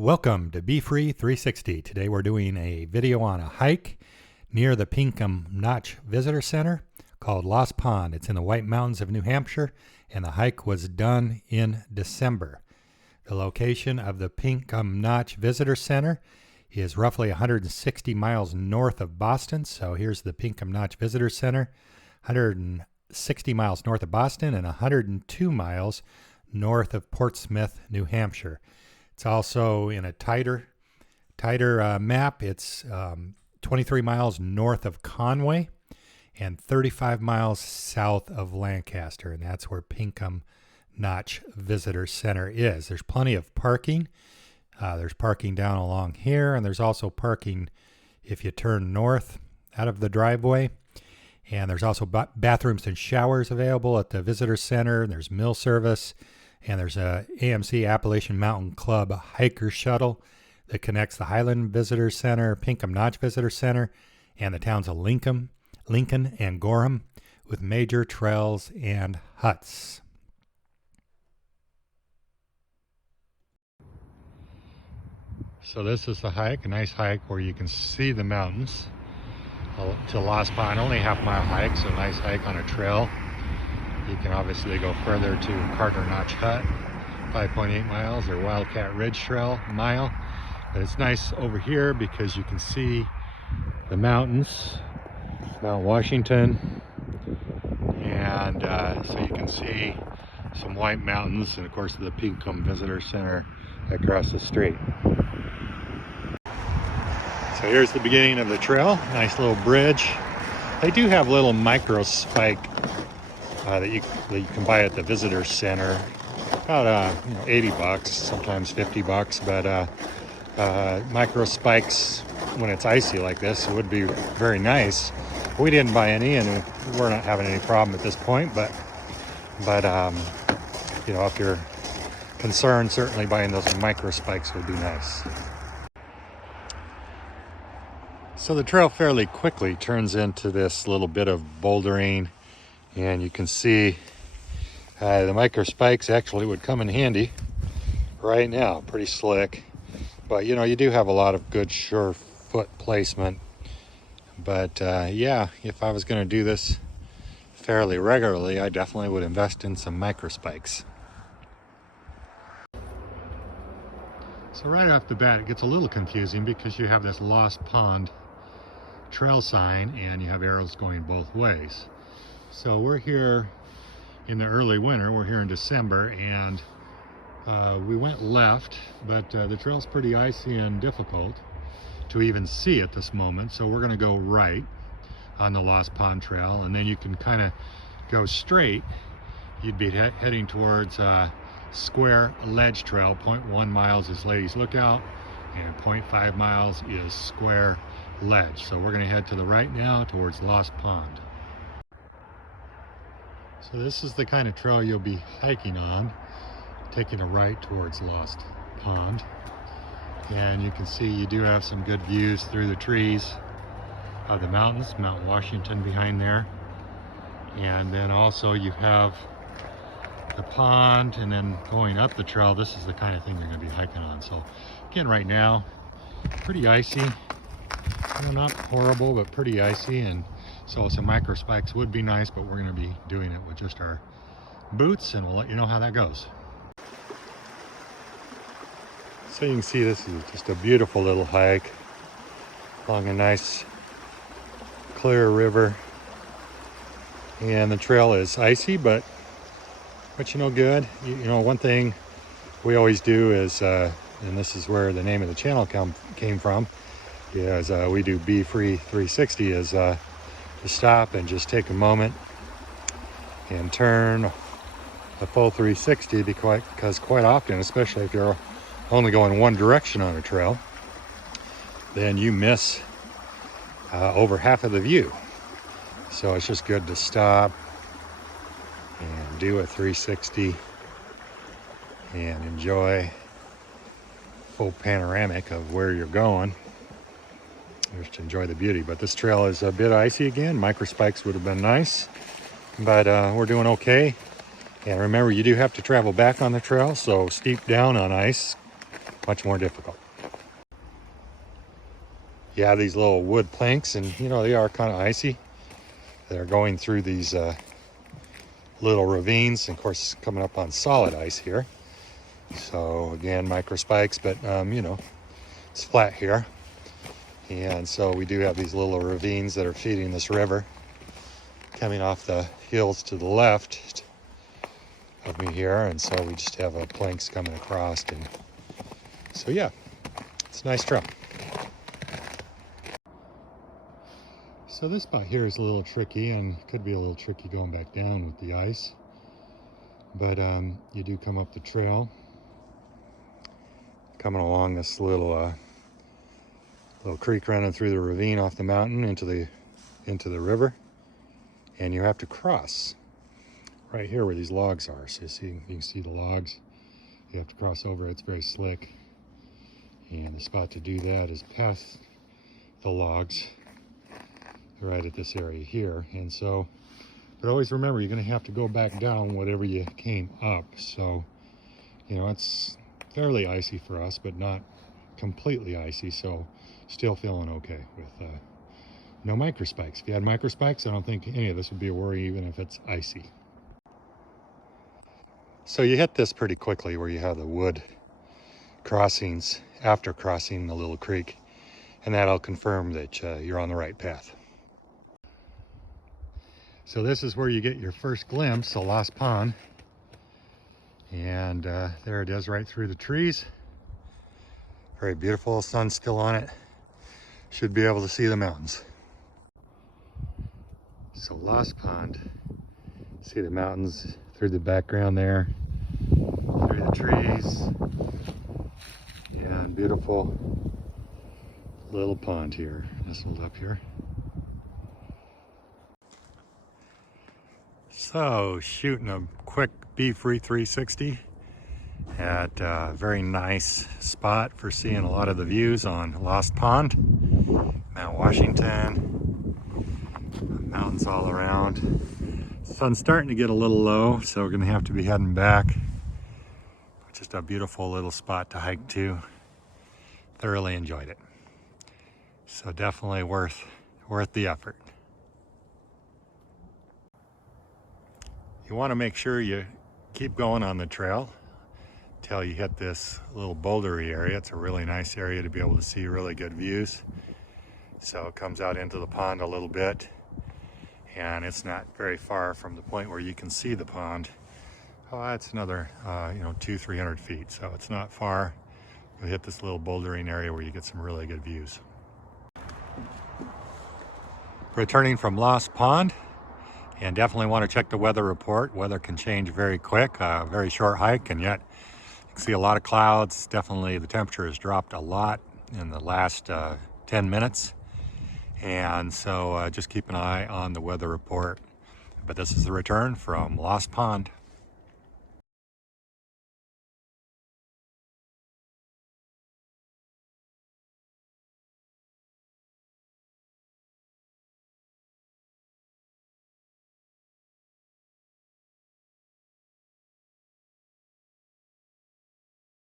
Welcome to Be Free 360. Today we're doing a video on a hike near the Pinkham Notch Visitor Center called Lost Pond. It's in the White Mountains of New Hampshire, and the hike was done in December. The location of the Pinkham Notch Visitor Center is roughly 160 miles north of Boston. So here's the Pinkham Notch Visitor Center, 160 miles north of Boston and 102 miles north of Portsmouth, New Hampshire. It's also in a tighter map. It's 23 miles north of Conway and 35 miles south of Lancaster, and that's where Pinkham Notch Visitor Center is. There's plenty of parking. There's parking down along here, and there's also parking if you turn north out of the driveway. And there's also bathrooms and showers available at the visitor center. There's meal service. And there's a AMC Appalachian Mountain Club hiker shuttle that connects the Highland Visitor Center, Pinkham Notch Visitor Center, and the towns of Lincoln and Gorham with major trails and huts. So this is the hike, a nice hike where you can see the mountains to Lost Pond. Only a half-mile hike, so a nice hike on a trail. You can obviously go further to Carter Notch Hut, 5.8 miles, or Wildcat Ridge Trail, a mile. But it's nice over here because you can see the mountains, Mount Washington, and so you can see some White Mountains, and of course the Pinkham Visitor Center across the street. So here's the beginning of the trail, nice little bridge. They do have little micro spike that you can buy at the visitor center, about 80 bucks, sometimes 50 bucks, but micro spikes when it's icy like this, it would be very nice. We didn't buy any, and we're not having any problem at this point, but if you're concerned, certainly buying those micro spikes would be nice. So the trail fairly quickly turns into this little bit of bouldering, and you can see the micro spikes actually would come in handy right now. Pretty slick, but you do have a lot of good sure foot placement. But yeah, if I was going to do this fairly regularly, I definitely would invest in some micro spikes. So right off the bat, it gets a little confusing because you have this Lost Pond trail sign and you have arrows going both ways. So we're here in the early winter, we're here in December, and we went left, but the trail's pretty icy and difficult to even see at this moment. So we're going to go right on the Lost Pond Trail, and then you can kind of go straight. You'd be heading towards Square Ledge Trail. 0.1 miles is Ladies Lookout, and 0.5 miles is Square Ledge. So we're going to head to the right now towards Lost Pond. So this is the kind of trail you'll be hiking on, taking a right towards Lost Pond. And you can see you do have some good views through the trees of the mountains, Mount Washington behind there. And then also you have the pond, and then going up the trail, this is the kind of thing you're going to be hiking on. So again, right now, pretty icy. Not horrible, but pretty icy, and so some micro spikes would be nice, but we're going to be doing it with just our boots, and we'll let you know how that goes. So you can see this is just a beautiful little hike along a nice clear river, and the trail is icy, but good. One thing we always do is, and this is where the name of the channel came from, is we do Be Free 360, is to stop and just take a moment and turn a full 360, because quite often, especially if you're only going one direction on a trail, then you miss over half of the view. So it's just good to stop and do a 360 and enjoy full panoramic of where you're going. Just enjoy the beauty. But this trail is a bit icy again. Micro spikes would have been nice, but we're doing okay. And remember, you do have to travel back on the trail, so steep down on ice much more difficult. You have these little wood planks, and you know, they are kind of icy. They're going through these little ravines, and of course coming up on solid ice here. So again, micro spikes, but you know, it's flat here. And so we do have these little ravines that are feeding this river coming off the hills to the left of me here. And so we just have planks coming across. And so yeah, it's a nice trail. So this spot here is a little tricky, and could be a little tricky going back down with the ice. But you do come up the trail, coming along this little creek running through the ravine off the mountain into the river, and you have to cross right here where these logs are. So you can see the logs. You have to cross over. It's very slick, and the spot to do that is past the logs, right at this area here. And so, but always remember, you're going to have to go back down whatever you came up. So, you know, it's fairly icy for us, but not completely icy. So still feeling okay with no micro spikes. If you had micro spikes, I don't think any of this would be a worry, even if it's icy. So you hit this pretty quickly where you have the wood crossings after crossing the little creek, and that'll confirm that you're on the right path. So this is where you get your first glimpse of Lost Pond, and there it is right through the trees. Very beautiful, sun's still on it. Should be able to see the mountains. So Lost Pond, see the mountains through the background there, through the trees, and beautiful little pond here, nestled up here. So shooting a quick B-free 360 at a very nice spot for seeing a lot of the views on Lost Pond, Mount Washington, mountains all around. Sun's starting to get a little low, so we're gonna have to be heading back. Just a beautiful little spot to hike to. Thoroughly enjoyed it. So definitely worth the effort. You want to make sure you keep going on the trail until you hit this little bouldery area. It's a really nice area to be able to see really good views. So it comes out into the pond a little bit, and it's not very far from the point where you can see the pond. Oh, that's another 200-300 feet, so it's not far. You'll hit this little bouldering area where you get some really good views. Returning from Lost Pond, and definitely want to check the weather report. Weather can change very quick, very short hike, and yet you can see a lot of clouds. Definitely the temperature has dropped a lot in the last 10 minutes. And so just keep an eye on the weather report. But this is the return from Lost Pond.